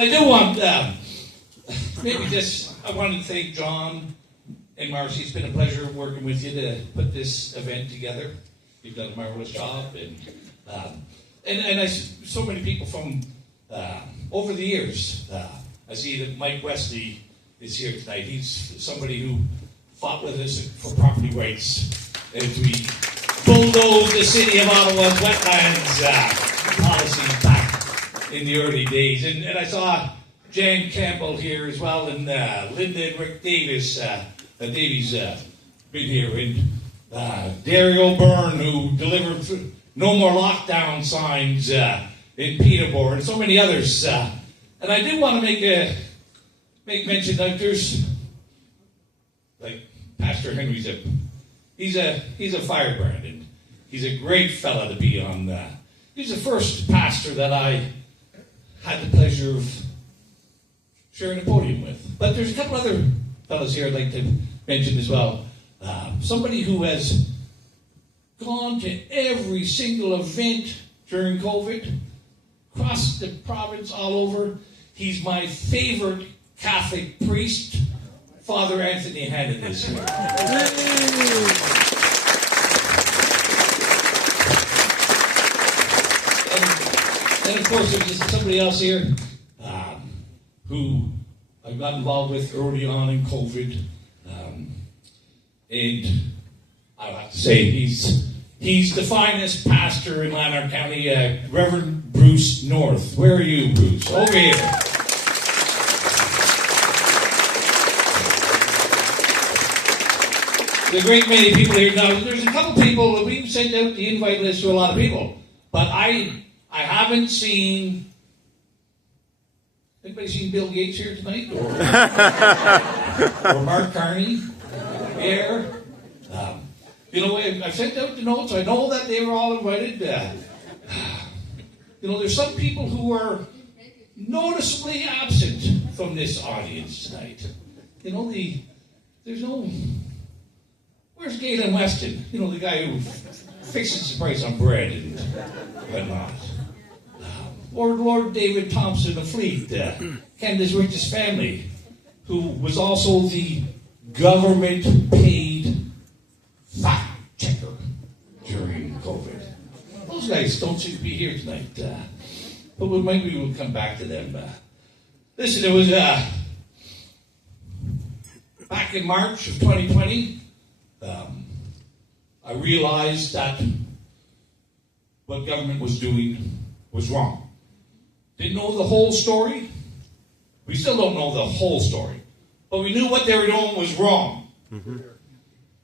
I do want, I wanted to thank John and Marcy. It's been a pleasure working with you to put this event together. You've done a marvelous job. And so many people from over the years. I see that Mike Wesley is here tonight. He's somebody who fought with us for property rights as we bulldozed the city of Ottawa's wetlands policy back in the early days. And I saw Jan Campbell here as well, and Linda and Rick Davies been here, and Dario Byrne, who delivered no more lockdown signs in Peterborough, and so many others. And I do want to make mention that there's, like, Pastor Henry's he's a firebrand, and he's a great fella to be on. He's the first pastor that I had the pleasure of sharing a podium with. But there's a couple other fellas here I'd like to mention as well. Somebody who has gone to every single event during COVID, across the province, all over. He's my favorite Catholic priest. Father Anthony Hannon is here. And of course, there's somebody else here who I got involved with early on in COVID. And I have to say, he's the finest pastor in Lanark County, Reverend Bruce North. Where are you, Bruce? Over here. There's a great many people here now. There's a couple people that we've sent out the invite list to a lot of people, but I haven't seen. Anybody seen Bill Gates here tonight, or Mark Carney? Here. I've sent out the notes. I know that they were all invited. There's some people who are noticeably absent from this audience tonight. There's no. Where's Galen Weston? The guy who fixes the price on bread and whatnot. Or Lord David Thompson of Fleet, Canada's richest family, who was also the government-paid fact checker during COVID. Those guys don't seem to be here tonight, but maybe we'll come back to them. Listen, it was back in March of 2020. I realized that what government was doing was wrong. Didn't know the whole story. We still don't know the whole story. But we knew what they were doing was wrong. Mm-hmm.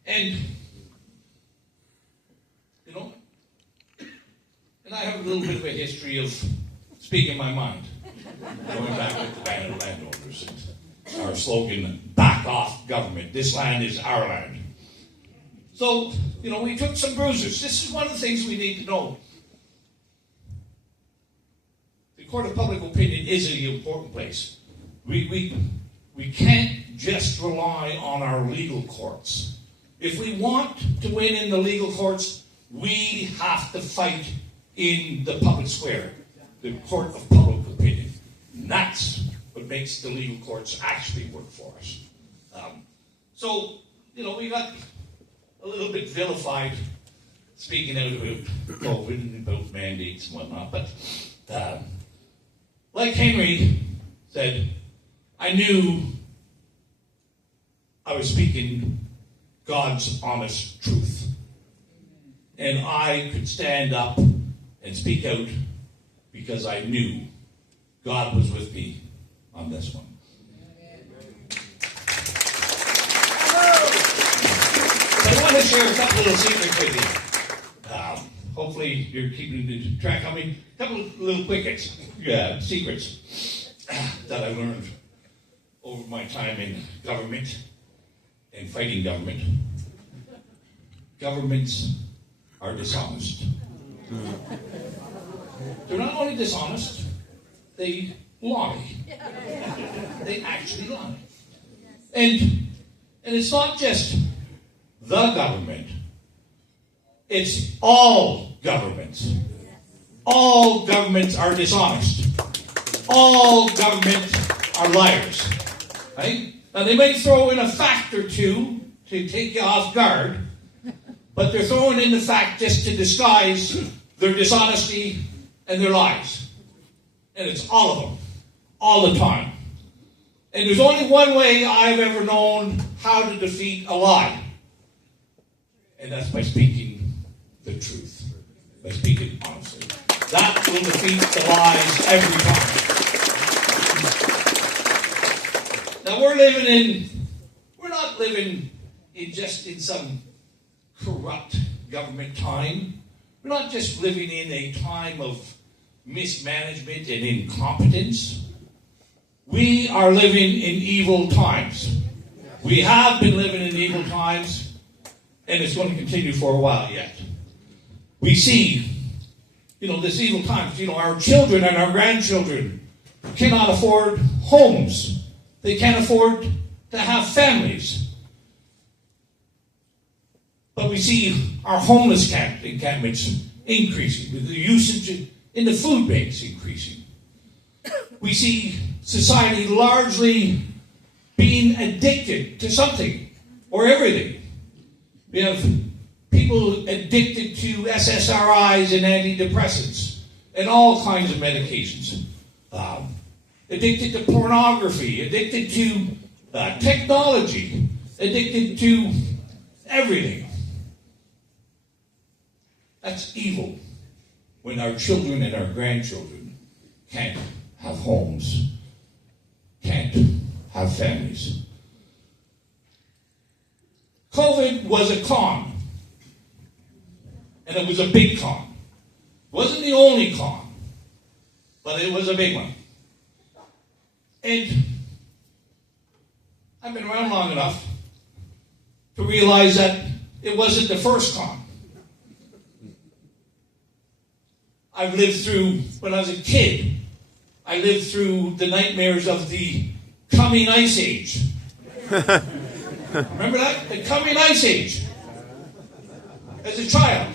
And I have a little bit of a history of speaking my mind. Going back with the band of landowners and our slogan, back off government. This land is our land. So, we took some bruises. This is one of the things we need to know. The court of public opinion is an important place. We can't just rely on our legal courts. If we want to win in the legal courts, we have to fight in the public square, the court of public opinion. And that's what makes the legal courts actually work for us. We got a little bit vilified speaking out about COVID and about mandates and whatnot, but like Henry said, I knew I was speaking God's honest truth. And I could stand up and speak out because I knew God was with me on this one. I want to share a couple little secrets with you. Hopefully you're keeping track of me. A couple of little secrets that I learned over my time in government and fighting government. Governments are dishonest. They're not only dishonest, they lie. They actually lie. And it's not just the government. It's all governments. All governments are dishonest. all government are liars. Right? Now, they may throw in a fact or two to take you off guard, but they're throwing in the fact just to disguise their dishonesty and their lies. And it's all of them, all the time. And there's only one way I've ever known how to defeat a lie. And that's by speaking the truth. By speaking honestly. That will defeat the lies every time. Now we're not living in just in some corrupt government time. We're not just living in a time of mismanagement and incompetence. We are living in evil times. We have been living in evil times, and it's going to continue for a while yet. We see, this evil times. Our children and our grandchildren cannot afford homes. They can't afford to have families. But we see our homeless encampments increasing, with the usage in the food banks increasing. We see society largely being addicted to something or everything. We have people addicted to SSRIs and antidepressants and all kinds of medications. Addicted to pornography, addicted to technology, addicted to everything. That's evil when our children and our grandchildren can't have homes, can't have families. COVID was a con, and it was a big con. It wasn't the only con, but it was a big one. And I've been around long enough to realize that it wasn't the first con. I've lived through, when I was a kid, I lived through the nightmares of the coming ice age. Remember that? The coming ice age. As a child.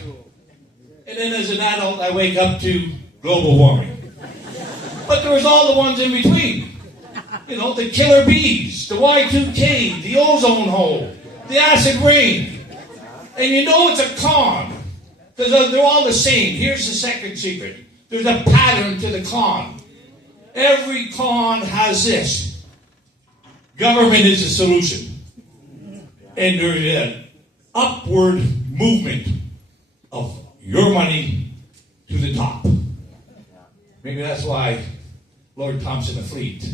And then as an adult, I wake up to global warming. But there was all the ones in between. The killer bees, the Y2K, the ozone hole, the acid rain. And it's a con. Because they're all the same. Here's the second secret. There's a pattern to the con. Every con has this. Government is a solution. And there's an upward movement of your money to the top. Maybe that's why Lord Thompson of Fleet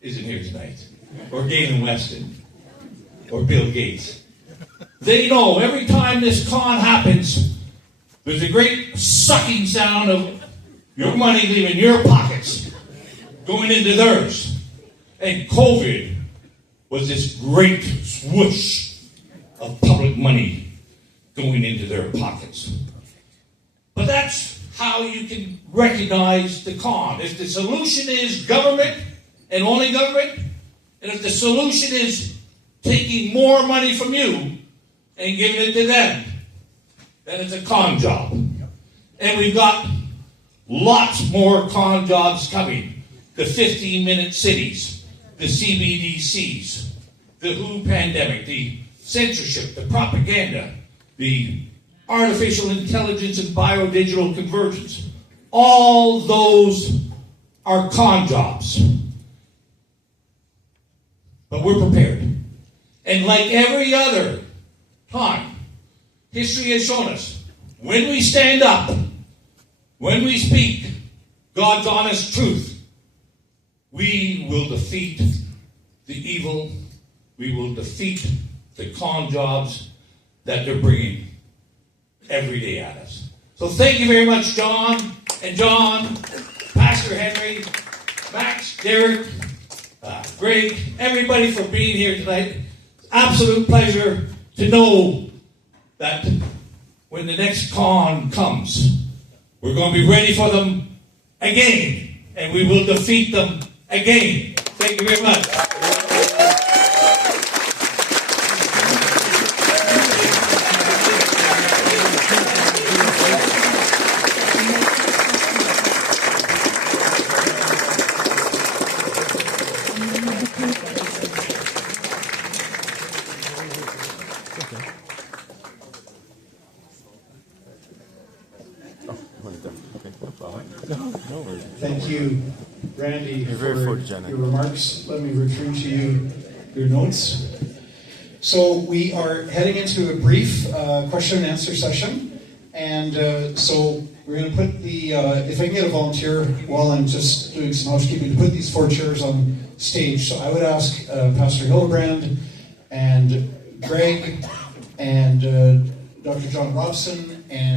isn't here tonight. Or Galen Weston. Or Bill Gates. They know every time this con happens, there's a great sucking sound of your money leaving your pockets, going into theirs. And COVID was this great swoosh of public money going into their pockets. But that's how you can recognize the con. If the solution is government and only government, and if the solution is taking more money from you and giving it to them, then it's a con job. And we've got lots more con jobs coming. The 15-minute cities, the CBDCs, the WHO pandemic, the censorship, the propaganda, the artificial intelligence and biodigital convergence. All those are con jobs. But we're prepared. And like every other time, history has shown us, when we stand up, when we speak God's honest truth, we will defeat the evil, we will defeat the con jobs that they're bringing every day at us. So thank you very much, John, Pastor Henry, Max, Derek, Greg, everybody for being here tonight. Absolute pleasure to know that when the next con comes, we're going to be ready for them again, and we will defeat them again. Thank you very much. Thank you, Randy, You're very for photogenic. your remarks. Let me return to you your notes. So we are heading into a brief question and answer session. And so we're going to put the, if I can get a volunteer while I'm just doing some housekeeping, to put these 4 chairs on stage. So I would ask Pastor Hildebrand and Greg and Dr. John Robson